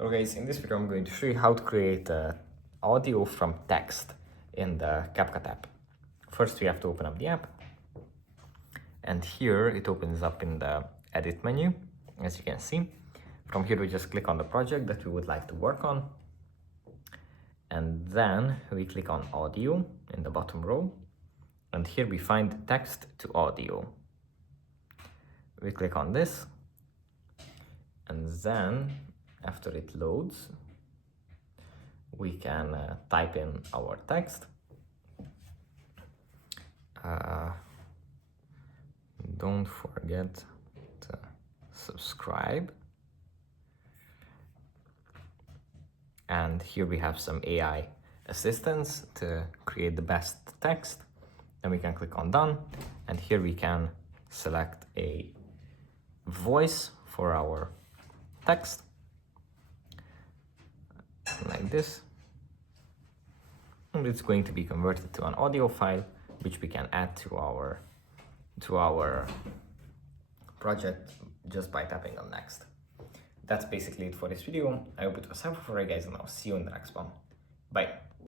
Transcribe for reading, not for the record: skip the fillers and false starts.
Hello guys, in this video I'm going to show you how to create audio from text in the CapCut app. First we have to open up the app, and here it opens up in the edit menu, as you can see. From here we just click on the project that we would like to work on, and then we click on audio in the bottom row, and here we find text to audio. We click on this, and then after it loads, we can type in our text. Don't forget to subscribe. And here we have some AI assistance to create the best text. Then we can click on done, and here we can select a voice for our text, like this, and it's going to be converted to an audio file which we can add to our project just by tapping on next. That's basically it for this video. I hope it was helpful for you guys, and I'll see you in the next one. Bye.